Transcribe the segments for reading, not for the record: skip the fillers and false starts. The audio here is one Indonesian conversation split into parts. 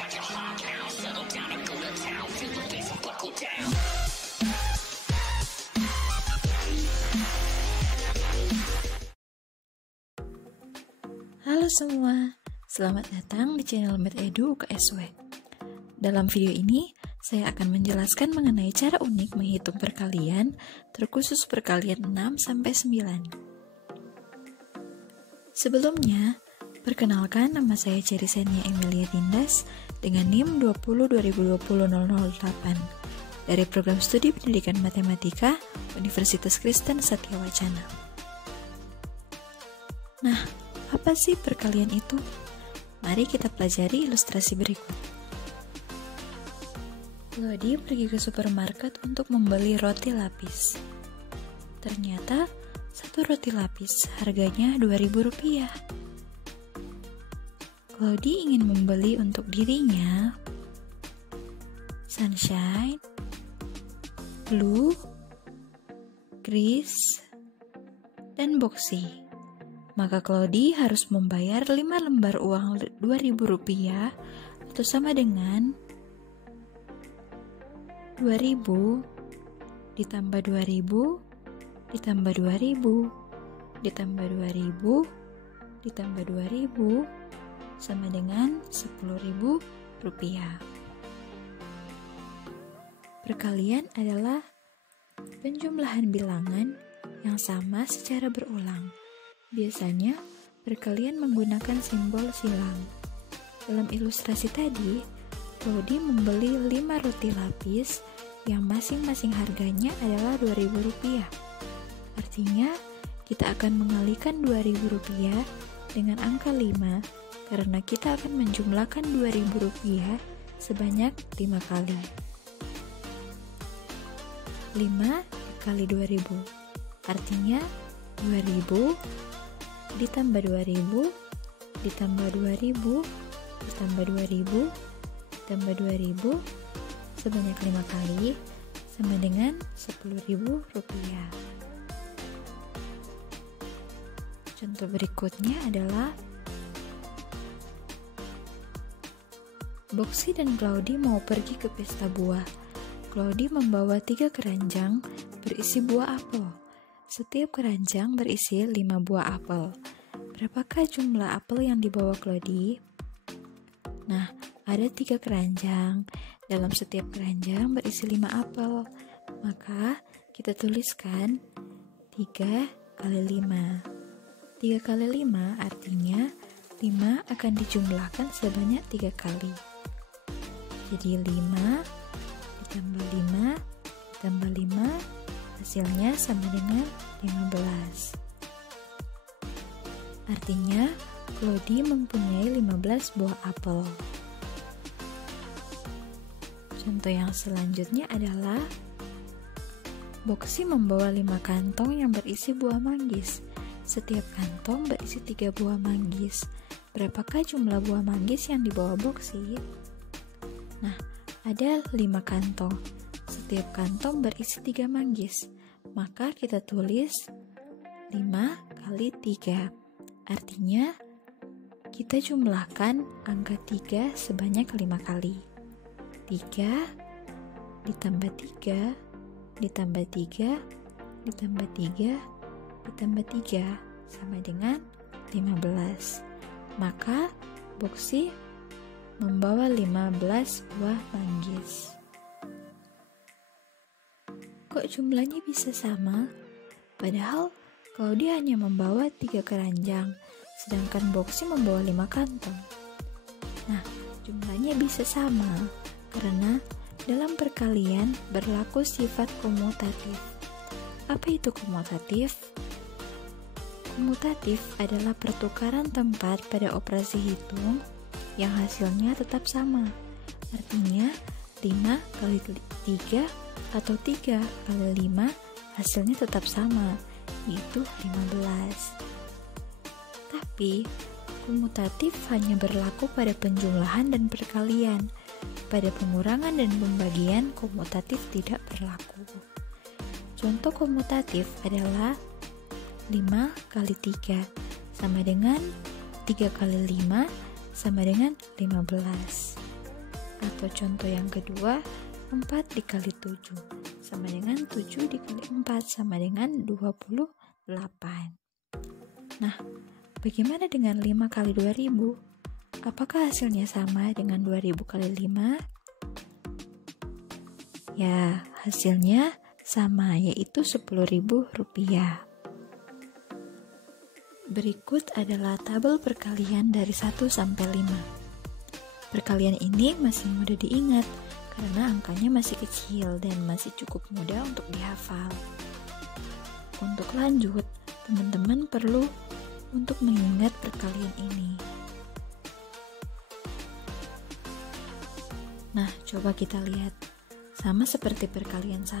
Halo semua, selamat datang di channel MedEdu UKSW. Dalam video ini, saya akan menjelaskan mengenai cara unik menghitung perkalian, terkhusus perkalian 6-9. Sebelumnya, perkenalkan nama saya Cerisenia Emilia Dindas dengan NIM 20202008 dari Program Studi Pendidikan Matematika Universitas Kristen Satyawacana. Nah, apa sih perkalian itu? Mari kita pelajari ilustrasi berikut. Lodi pergi ke supermarket untuk membeli roti lapis. Ternyata, satu roti lapis harganya Rp2.000. Lodi ingin membeli untuk dirinya Sunshine, Blue, Chris, dan Boxy. Maka Claudie harus membayar 5 lembar uang Rp2.000 atau sama dengan 2.000 ditambah 2.000 ditambah 2.000 ditambah 2.000 ditambah 2.000 sama dengan Rp10.000. Perkalian adalah penjumlahan bilangan yang sama secara berulang. Biasanya, perkalian menggunakan simbol silang. Dalam ilustrasi tadi, Claudie membeli 5 roti lapis yang masing-masing harganya adalah Rp2.000. Artinya, kita akan mengalikan Rp2.000 dengan angka 5 karena kita akan menjumlahkan Rp2.000 sebanyak 5 kali. 5 kali 2.000, artinya 2.000 ditambah 2.000 ditambah 2.000 ditambah 2.000 ditambah 2.000 sebanyak 5 kali sama dengan Rp10.000. Contoh berikutnya adalah Boxy dan Claudie mau pergi ke pesta buah. Claudie membawa 3 keranjang berisi buah apel. Setiap keranjang berisi 5 buah apel. Berapakah jumlah apel yang dibawa Claudie? Nah, ada 3 keranjang. Dalam setiap keranjang berisi 5 apel. Maka, kita tuliskan 3 kali 5. 3 kali 5 artinya 5 akan dijumlahkan sebanyak 3 kali. Jadi 5 ditambah 5 ditambah 5 hasilnya sama dengan 15. Artinya, Claudie mempunyai 15 buah apel. Contoh yang selanjutnya adalah Boxy membawa 5 kantong yang berisi buah manggis. Setiap kantong berisi 3 buah manggis. Berapakah jumlah buah manggis yang dibawa Boxy? Nah, ada 5 kantong. Setiap kantong berisi 3 manggis. Maka kita tulis 5 kali 3. Artinya, kita jumlahkan angka 3 sebanyak 5 kali. 3 ditambah 3 ditambah 3 ditambah 3 ditambah 3 sama dengan 15. Maka Boxy membawa 15 buah manggis. Kok jumlahnya bisa sama? Padahal Claudie hanya membawa 3 keranjang, sedangkan Boxy membawa 5 kantong. Nah, jumlahnya bisa sama karena dalam perkalian berlaku sifat komutatif. Apa itu komutatif? Komutatif adalah pertukaran tempat pada operasi hitung yang hasilnya tetap sama. Artinya, 5 kali 3 atau 3 kali 5 hasilnya tetap sama, yaitu 15. Tapi, komutatif hanya berlaku pada penjumlahan dan perkalian. Pada pengurangan dan pembagian, komutatif tidak berlaku. Contoh komutatif adalah 5 kali 3 sama dengan 3 kali 5 sama dengan 15. Atau contoh yang kedua, 4 dikali 7 sama dengan 7 dikali 4 sama dengan 28. Nah, bagaimana dengan 5 kali 2000? Apakah hasilnya sama dengan 2000 kali 5? Ya, hasilnya sama, yaitu Rp10.000. Berikut adalah tabel perkalian dari 1 sampai 5. Perkalian ini masih mudah diingat karena angkanya masih kecil dan masih cukup mudah untuk dihafal. Untuk lanjut, teman-teman perlu untuk mengingat perkalian ini. Nah, coba kita lihat. Sama seperti perkalian 1,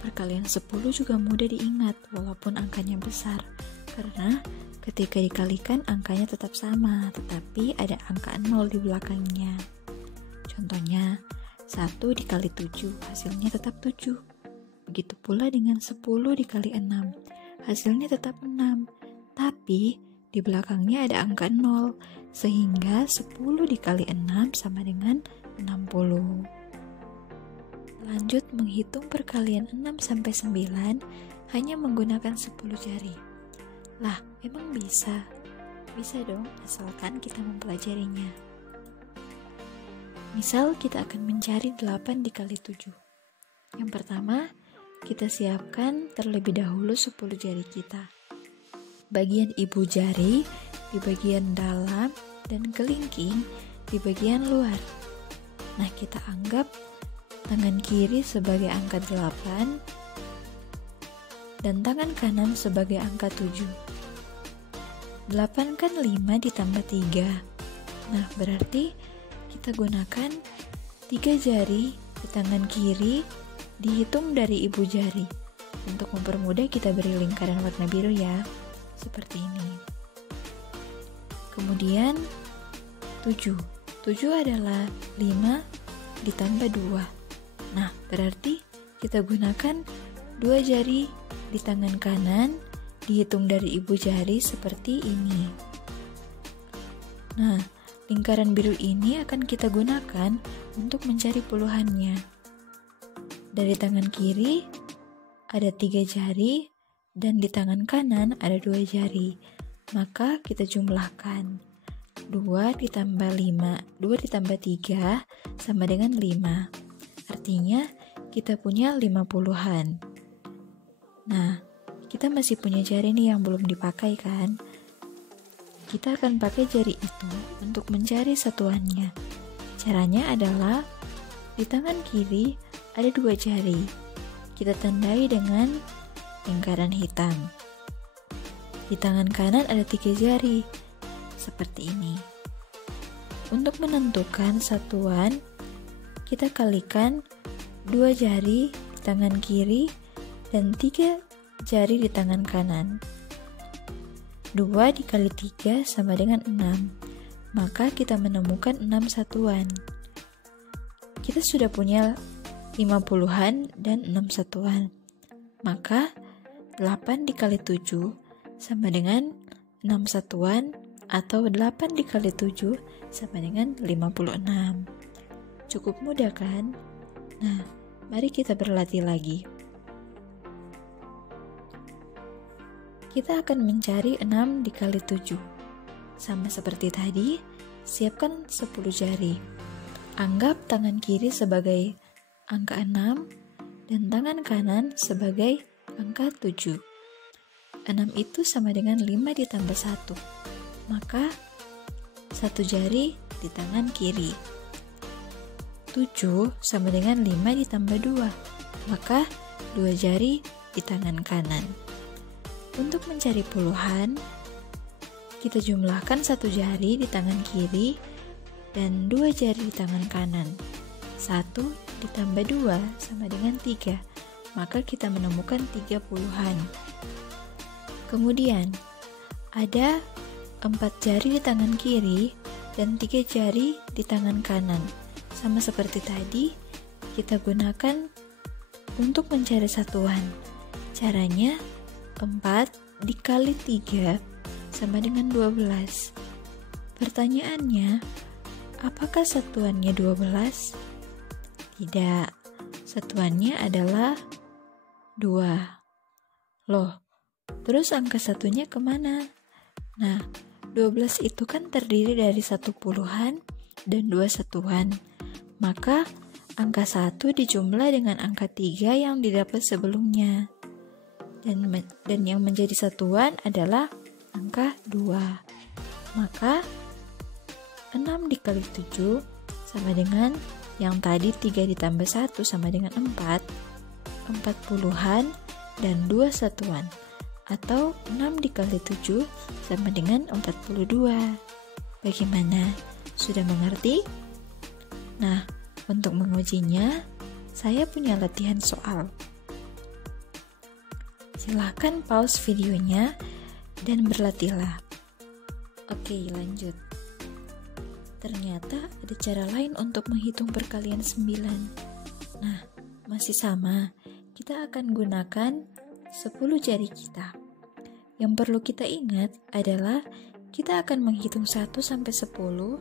perkalian 10 juga mudah diingat walaupun angkanya besar. Karena ketika dikalikan angkanya tetap sama, tetapi ada angka 0 di belakangnya. Contohnya, 1 dikali 7, hasilnya tetap 7. Begitu pula dengan 10 dikali 6, hasilnya tetap 6. Tapi di belakangnya ada angka 0, sehingga 10 dikali 6 sama dengan 60. Lanjut menghitung perkalian 6 sampai 9 hanya menggunakan 10 jari. Lah, emang bisa? Bisa dong, asalkan kita mempelajarinya. Misal kita akan mencari 8 dikali 7. Yang pertama, kita siapkan terlebih dahulu 10 jari kita. Bagian ibu jari di bagian dalam dan kelingking di bagian luar. Nah, kita anggap tangan kiri sebagai angka 8 dan tangan kanan sebagai angka 7. 8 kan 5 ditambah 3. Nah, berarti kita gunakan 3 jari di tangan kiri dihitung dari ibu jari. Untuk mempermudah kita beri lingkaran warna biru ya, seperti ini. Kemudian 7. 7 adalah 5 ditambah 2. Nah, berarti kita gunakan 2 jari di tangan kanan dihitung dari ibu jari seperti ini. Nah, lingkaran biru ini akan kita gunakan untuk mencari puluhannya. Dari tangan kiri ada 3 jari dan di tangan kanan ada 2 jari. Maka kita jumlahkan 2 ditambah 5, 2 ditambah 3 sama dengan 5. Artinya kita punya 5 puluhan. Nah, kita masih punya jari nih yang belum dipakai kan? Kita akan pakai jari itu untuk mencari satuannya. Caranya adalah di tangan kiri ada 2 jari. Kita tandai dengan lingkaran hitam. Di tangan kanan ada 3 jari, seperti ini. Untuk menentukan satuan, kita kalikan 2 jari di tangan kiri dan 3 jari di tangan kanan. 2 dikali 3 sama dengan 6. Maka kita menemukan 6 satuan. Kita sudah punya 5 puluhan dan 6 satuan. Maka 8 dikali 7 sama dengan 6 satuan, atau 8 dikali 7 sama dengan 56. Cukup mudah kan? Nah, mari kita berlatih lagi. Kita akan mencari 6 dikali 7. Sama seperti tadi, siapkan 10 jari. Anggap tangan kiri sebagai angka 6 dan tangan kanan sebagai angka 7. 6 itu sama dengan 5 ditambah 1. Maka 1 jari di tangan kiri. 7 sama dengan 5 ditambah 2. Maka 2 jari di tangan kanan. Untuk mencari puluhan, kita jumlahkan 1 jari di tangan kiri dan 2 jari di tangan kanan. 1 ditambah 2 sama dengan 3, maka kita menemukan 3 puluhan. Kemudian, ada 4 jari di tangan kiri dan 3 jari di tangan kanan. Sama seperti tadi, kita gunakan untuk mencari satuan. Caranya, 4 dikali 3 sama dengan 12. Pertanyaannya, Apakah satuannya 12? Tidak, satuannya adalah 2. Loh, terus angka satunya kemana? Nah, 12 itu kan terdiri dari 1 puluhan dan 2 satuan. Maka, angka 1 dijumlah dengan angka 3 yang didapat sebelumnya. Dan yang menjadi satuan adalah angka 2. Maka, 6 dikali 7 sama dengan yang tadi 3 ditambah 1 sama dengan 4. 4 puluhan dan 2 satuan. Atau 6 dikali 7 sama dengan 42. Bagaimana? Sudah mengerti? Nah, untuk mengujinya, saya punya latihan soal. Silahkan pause videonya dan berlatihlah. Oke, lanjut. Ternyata ada cara lain untuk menghitung perkalian 9. Nah, masih sama. Kita akan gunakan 10 jari kita. Yang perlu kita ingat adalah kita akan menghitung 1 sampai 10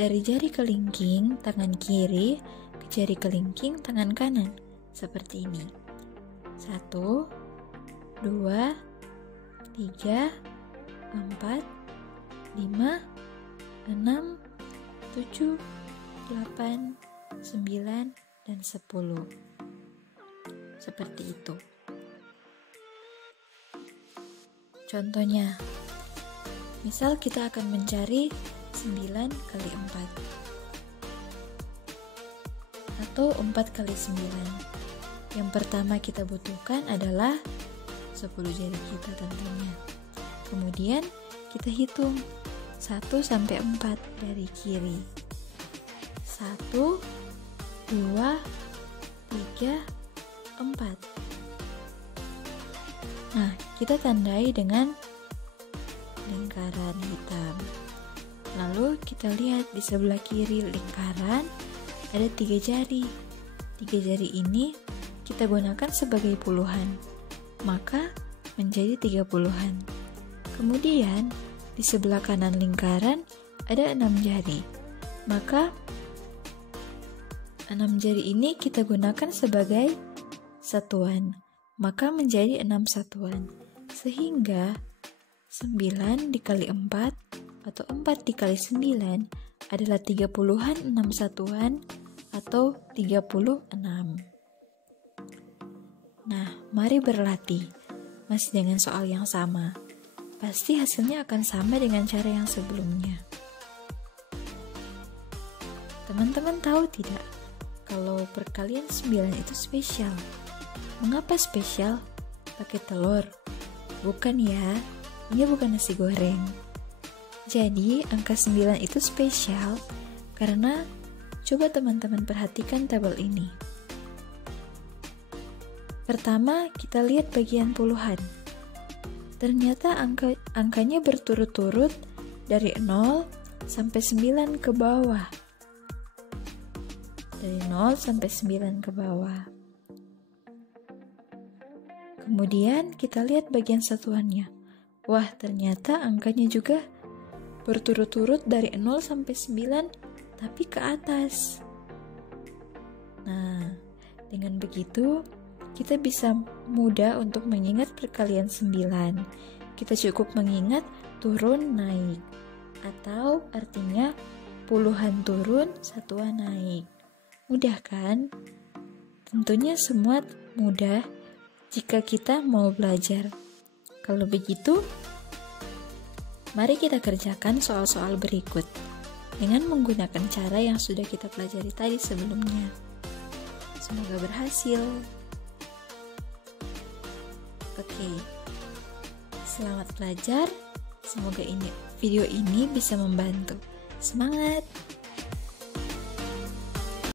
dari jari kelingking tangan kiri ke jari kelingking tangan kanan. Seperti ini. 1, 2, 3, 4, 5, 6, 7, 8, 9, dan 10. Seperti itu. Contohnya, misal kita akan mencari 9 kali 4 atau 4 kali 9. Yang pertama kita butuhkan adalah 10 jari kita tentunya. Kemudian kita hitung 1 sampai 4 dari kiri. 1, 2, 3, 4. Nah, kita tandai dengan lingkaran hitam. Lalu kita lihat di sebelah kiri lingkaran ada 3 jari. 3 jari ini kita gunakan sebagai puluhan, maka menjadi 3 puluhan. Kemudian di sebelah kanan lingkaran ada 6 jari, maka 6 jari ini kita gunakan sebagai satuan, maka menjadi 6 satuan. Sehingga 9 dikali 4 atau 4 dikali 9 adalah 30 6 satuan atau 36. Nah, mari berlatih. Masih dengan soal yang sama. Pasti hasilnya akan sama dengan cara yang sebelumnya. Teman-teman tahu tidak kalau perkalian 9 itu spesial? Mengapa spesial? Pakai telur? Bukan ya, ini bukan nasi goreng. Jadi angka 9 itu spesial karena coba teman-teman perhatikan tabel ini. Pertama kita lihat bagian puluhan. Ternyata angkanya berturut-turut dari 0 sampai 9 ke bawah. Dari 0 sampai 9 ke bawah. Kemudian kita lihat bagian satuannya. Wah, ternyata angkanya juga berturut-turut dari 0 sampai 9 tapi ke atas. Nah, dengan begitu kita bisa mudah untuk mengingat perkalian 9. Kita cukup mengingat turun naik, atau artinya puluhan turun, satuan naik. Mudah kan? Tentunya semua mudah jika kita mau belajar. Kalau begitu, mari kita kerjakan soal-soal berikut dengan menggunakan cara yang sudah kita pelajari tadi sebelumnya. Semoga berhasil. Oke, selamat belajar. Semoga video ini bisa membantu. Semangat!